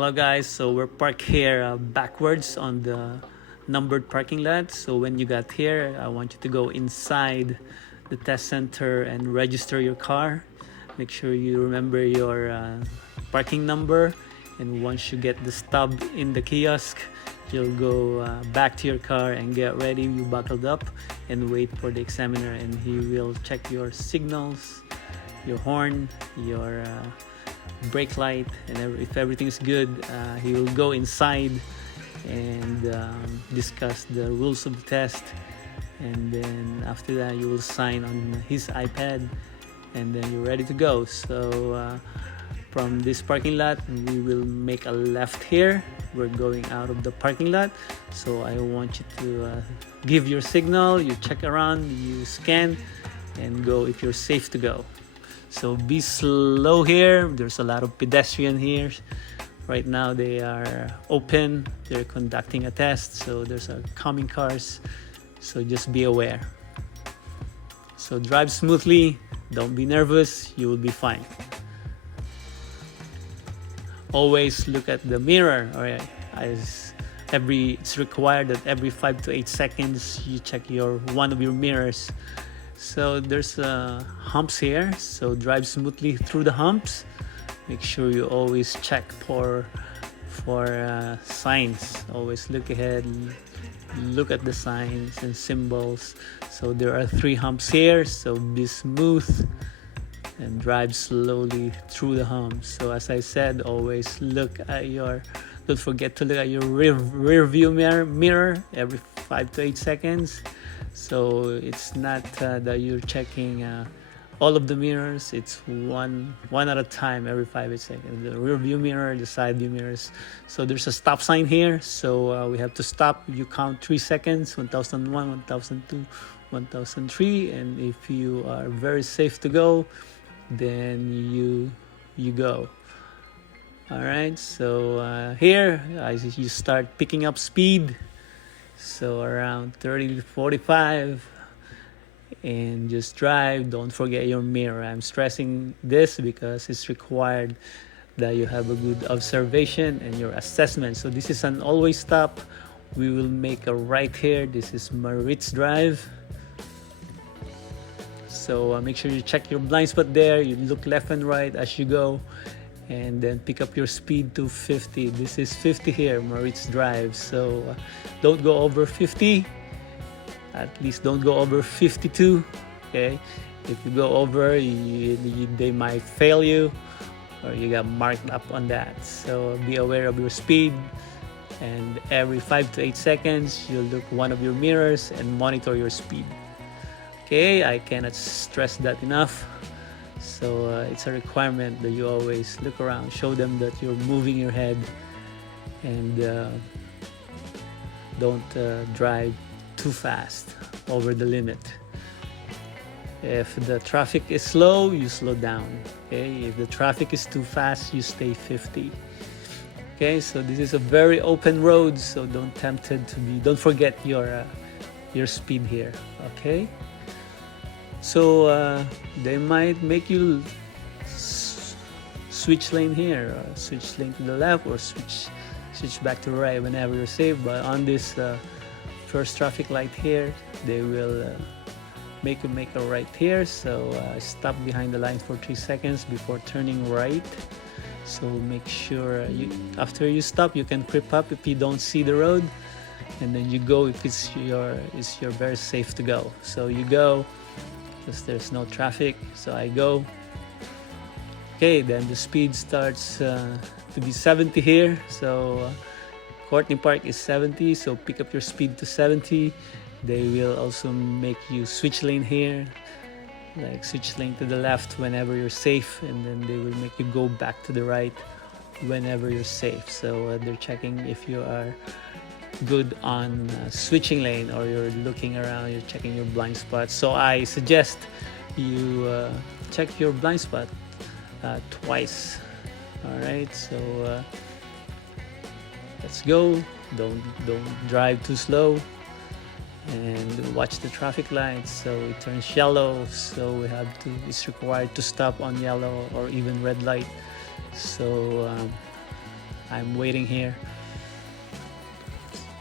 Hello guys, so we're parked here backwards on the numbered parking lot. So when you got here, I want you to go inside the test center and register your car. Make sure you remember your parking number, and once you get the stub in the kiosk, you'll go back to your car and get ready. You buckled up and wait for the examiner, and he will check your signals, your horn, your brake light, and if everything's good, he will go inside and discuss the rules of the test, and then after that you will sign on his iPad, and then you're ready to go. So from this parking lot, we will make a left here. We're going out of the parking lot, so I want you to give your signal, you check around, you scan, and go if you're safe to go. So be slow here. There's a lot of pedestrian here. Right now they are open. They're conducting a test. So there's coming cars. So just be aware. So drive smoothly. Don't be nervous. You will be fine. Always look at the mirror. Alright. It's required that every 5 to 8 seconds you check one of your mirrors. So there's humps here, so drive smoothly through the humps. Make sure you always check for signs. Always look ahead, look at the signs and symbols. So there are 3 humps here, so be smooth and drive slowly through the humps. So as I said, always don't forget to look at your rear view mirror every 5 to 8 seconds. So it's not that you're checking all of the mirrors. It's one at a time every 5 to 8 seconds. The rear view mirror, the side view mirrors. So there's a stop sign here, so we have to stop. You count 3 seconds: 1001, 1002, 1003, and if you are very safe to go, then you go. All right, so here you start picking up speed. So around 30 to 45, and just drive. Don't forget your mirror. I'm stressing this because it's required that you have a good observation and your assessment. So this is an always stop. We will make a right here. This is Maritz Drive. So make sure you check your blind spot there. You look left and right as you go, and then pick up your speed to 50. This is 50 here, Maritz Drive. So don't go over 50. At least don't go over 52. Okay, if you go over, they might fail you, or you got marked up on that. So be aware of your speed, and every 5 to 8 seconds you look one of your mirrors and monitor your speed. Okay, I cannot stress that enough. So it's a requirement that you always look around, show them that you're moving your head, and don't drive too fast over the limit. If the traffic is slow, you slow down. Okay, if the traffic is too fast, you stay 50. Okay, so this is a very open road, so don't forget your speed here. Okay. So they might make you switch lane here, or switch lane to the left, or switch back to the right whenever you're safe. But on this first traffic light here, they will make you make a right here. So stop behind the line for 3 seconds before turning right. So make sure after you stop, you can creep up if you don't see the road, and then you go if you're very safe to go. So you go, because there's no traffic, so I go. Okay, then the speed starts to be 70 here. So Courtney Park is 70, so pick up your speed to 70. They will also make you switch lane here, like switch lane to the left whenever you're safe, and then they will make you go back to the right whenever you're safe. So they're checking if you are good on switching lane, or you're looking around, you're checking your blind spot. So I suggest you check your blind spot twice. All right, so let's go. Don't drive too slow, and watch the traffic lights. So it turns yellow, so it's required to stop on yellow or even red light. So I'm waiting here.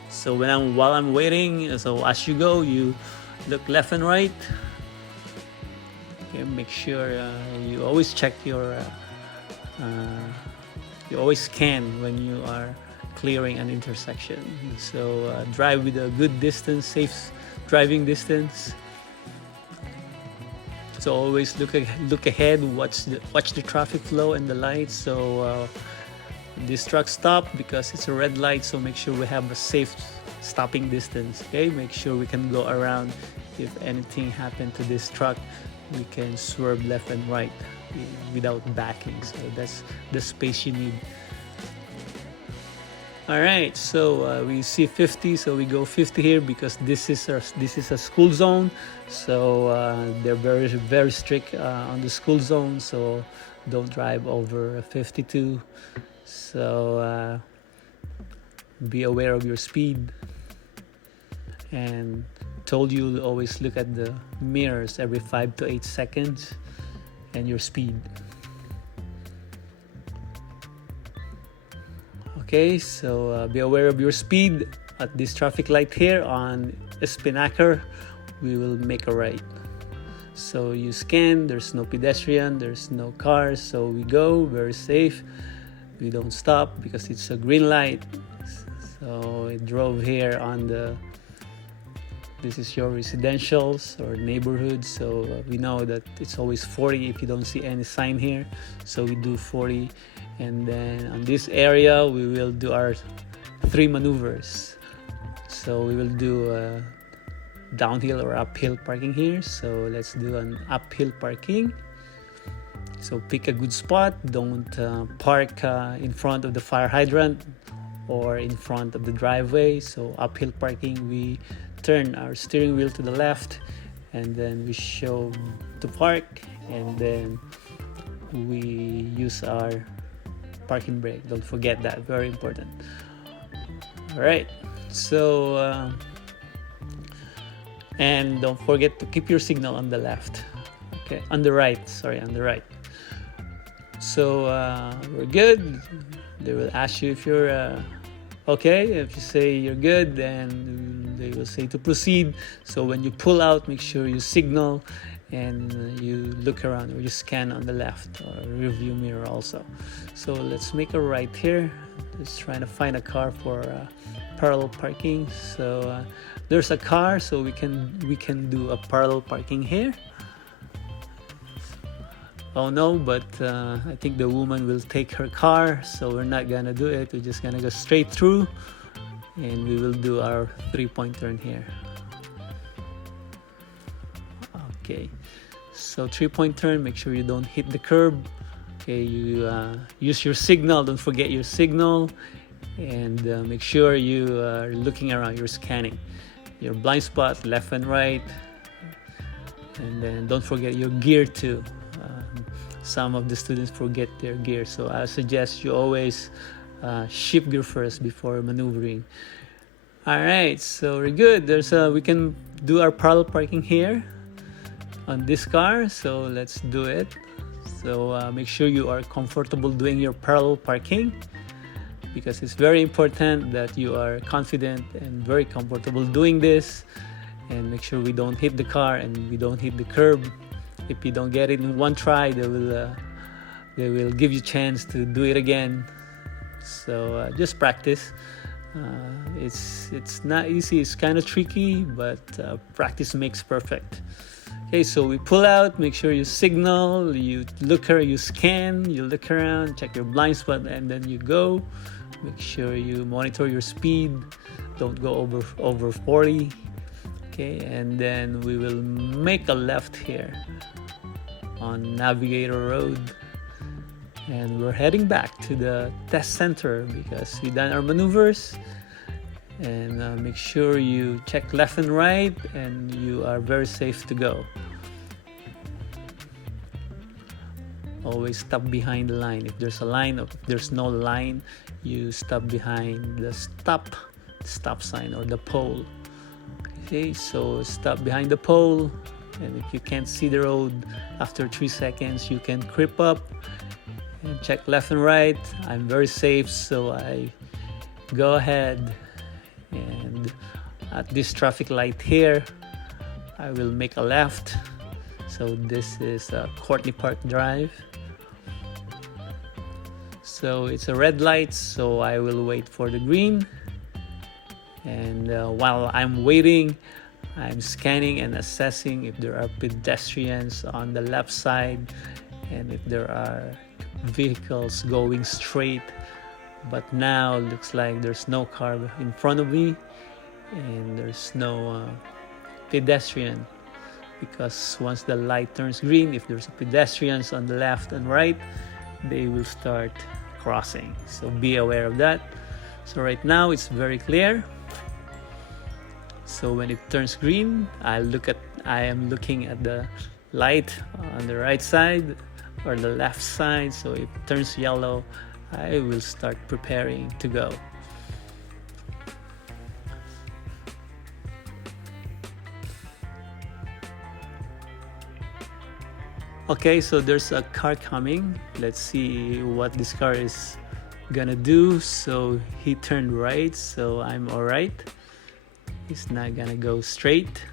So while I'm waiting, so as you go, you look left and right. Okay, make sure you always check your you always scan when you are clearing an intersection. So drive with a good distance, safe driving distance. So always look ahead, watch the traffic flow and the lights. So this truck stopped because it's a red light, so make sure we have a safe stopping distance. Okay, make sure we can go around. If anything happened to this truck, we can swerve left and right without backing. So that's the space you need. All right, so we see 50, so we go 50 here because this is a school zone. So they're very strict on the school zone. So don't drive over 52. So be aware of your speed. And told you always look at the mirrors every 5 to 8 seconds and your speed. Okay, so be aware of your speed. At this traffic light here on Espinaker, we will make a right. So you scan, there's no pedestrian, there's no cars, so we go very safe. We don't stop because it's a green light. So I drove here on this is your residentials or neighborhood, so we know that it's always 40 if you don't see any sign here, so we do 40. And then on this area we will do our 3 maneuvers. So we will do downhill or uphill parking here. So let's do an uphill parking. So pick a good spot. Don't park in front of the fire hydrant or in front of the driveway. So uphill parking, we turn our steering wheel to the left and then we show to park, and then we use our parking brake. Don't forget that, very important. All right, so and don't forget to keep your signal on the left. Okay, on the right, sorry, on the right. So we're good. They will ask you if you're okay. If you say you're good, then they will say to proceed. So when you pull out, make sure you signal and you look around or you scan on the left or review mirror also. So let's make a right here. Just trying to find a car for parallel parking. So there's a car, so we can do a parallel parking here. Oh no, but I think the woman will take her car, so we're not gonna do it. We're just gonna go straight through and we will do our 3-point turn here. Okay, so 3-point turn, make sure you don't hit the curb. Okay, you use your signal, don't forget your signal, and make sure you are looking around, you're scanning your blind spot left and right, and then don't forget your gear too. Some of the students forget their gear, so I suggest you always shift gear first before maneuvering. All right, so we're good. We can do our parallel parking here on this car, so let's do it. So make sure you are comfortable doing your parallel parking, because it's very important that you are confident and very comfortable doing this, and make sure we don't hit the car and we don't hit the curb. If you don't get it in one try, they will give you a chance to do it again. So just practice. It's not easy, it's kind of tricky, but practice makes perfect. Okay, so we pull out, make sure you signal, you scan, you look around, check your blind spot, and then you go. Make sure you monitor your speed, don't go over 40. Okay, and then we will make a left here on Navigator Road, and we're heading back to the test center because we done our maneuvers. And make sure you check left and right, and you are very safe to go. Always stop behind the line. If there's a line, or if there's no line, you stop behind the stop sign or the pole. Okay, so stop behind the pole, and if you can't see the road after 3 seconds, you can creep up and check left and right. I'm very safe, so I go ahead, and at this traffic light here I will make a left. So this is Courtney Park Drive. So it's a red light, so I will wait for the green. And while I'm waiting, I'm scanning and assessing if there are pedestrians on the left side and if there are vehicles going straight. But now looks like there's no car in front of me and there's no pedestrian, because once the light turns green, if there's pedestrians on the left and right, they will start crossing. So be aware of that. So right now it's very clear. So when it turns green, I am looking at the light on the right side or the left side. So if it turns yellow, I will start preparing to go. Okay, so there's a car coming. Let's see what this car is gonna do. So he turned right, so I'm all right. He's not gonna go straight.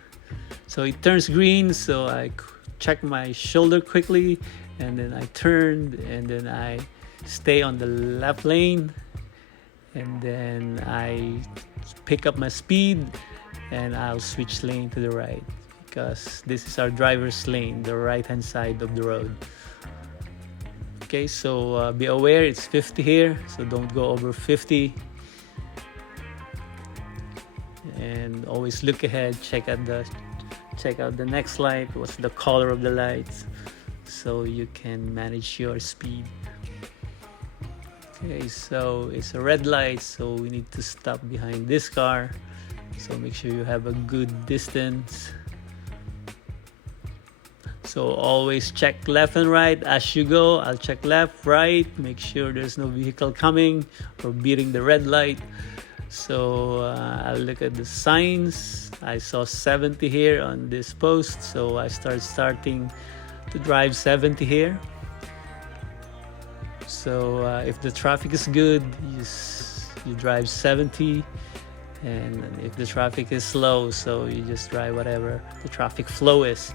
So it turns green, so I check my shoulder quickly, and then I turned, and then I stay on the left lane, and then I pick up my speed, and I'll switch lane to the right, because this is our driver's lane, the right hand side of the road. Okay, so be aware it's 50 here, so don't go over 50. And always look ahead, check out the next light, what's the color of the lights, so you can manage your speed. Okay, so it's a red light, so we need to stop behind this car, so make sure you have a good distance. So always check left and right as you go. I'll check left, right, make sure there's no vehicle coming or beating the red light. So I'll look at the signs. I saw 70 here on this post, so I starting to drive 70 here. So if the traffic is good, you drive 70, and if the traffic is slow, so you just drive whatever the traffic flow is.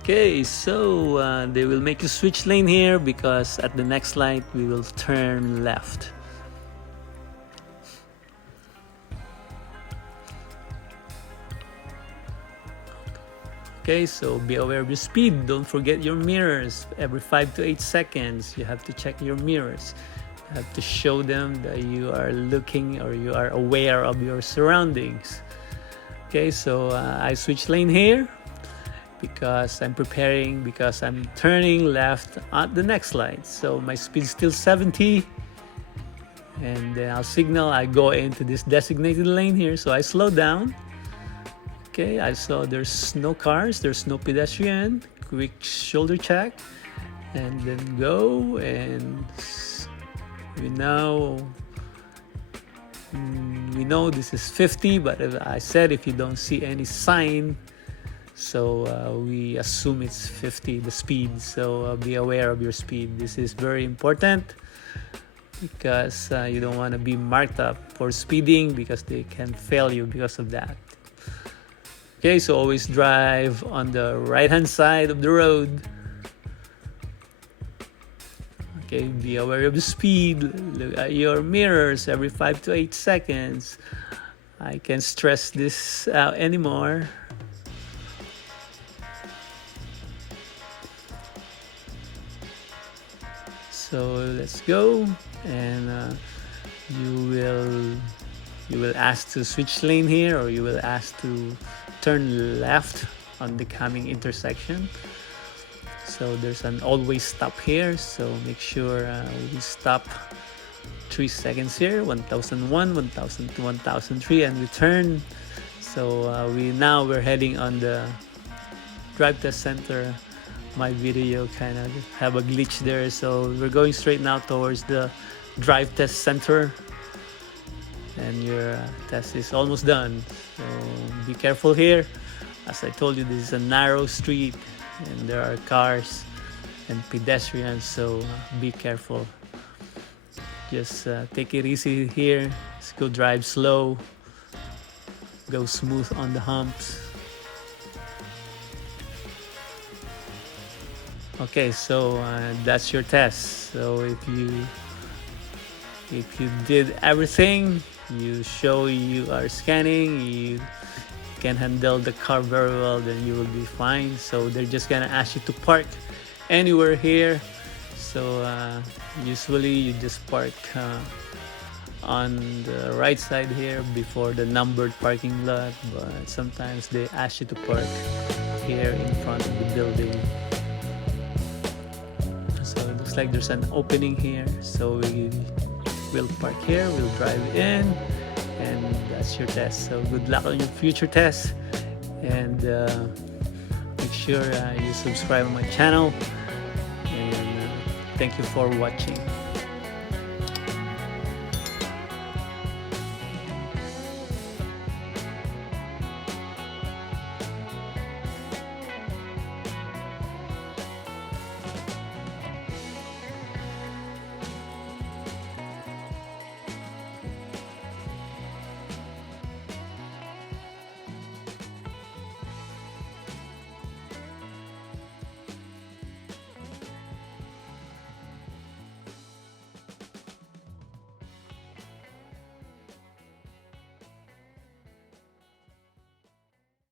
Okay, so they will make you switch lane here, because at the next light we will turn left. Okay, so be aware of your speed. Don't forget your mirrors. Every 5 to 8 seconds, you have to check your mirrors. You have to show them that you are looking or you are aware of your surroundings. Okay, so I switch lane here because I'm preparing, because I'm turning left at the next light. So my speed is still 70. And then I'll signal I go into this designated lane here. So I slow down. Okay, I saw there's no cars, there's no pedestrian. Quick shoulder check, and then go. And we know this is 50, but I said if you don't see any sign, so we assume it's 50 the speed. So be aware of your speed. This is very important, because you don't want to be marked up for speeding, because they can fail you because of that. Okay, so always drive on the right hand side of the road. Okay, be aware of the speed. Look at your mirrors every 5 to 8 seconds. I can't stress this out anymore. So let's go, and you will ask to switch lane here, or you will ask to turn left on the coming intersection. So there's an always stop here, so make sure we stop 3 seconds here, 1001, 1002, 1003, and we turn. So we're heading on the drive test center. My video kind of have a glitch there, so we're going straight now towards the drive test center, and your test is almost done. So be careful here. As I told you, this is a narrow street and there are cars and pedestrians, so be careful. Just take it easy here. Just go drive slow, go smooth on the humps. Okay, so that's your test. So if you did everything, you show you are scanning, you can handle the car very well, then you will be fine. So they're just gonna ask you to park anywhere here. So usually you just park on the right side here before the numbered parking lot, but sometimes they ask you to park here in front of the building. So it looks like there's an opening here, so we'll park here, we'll drive in, and that's your test. So good luck on your future tests, and make sure you subscribe on my channel, and thank you for watching.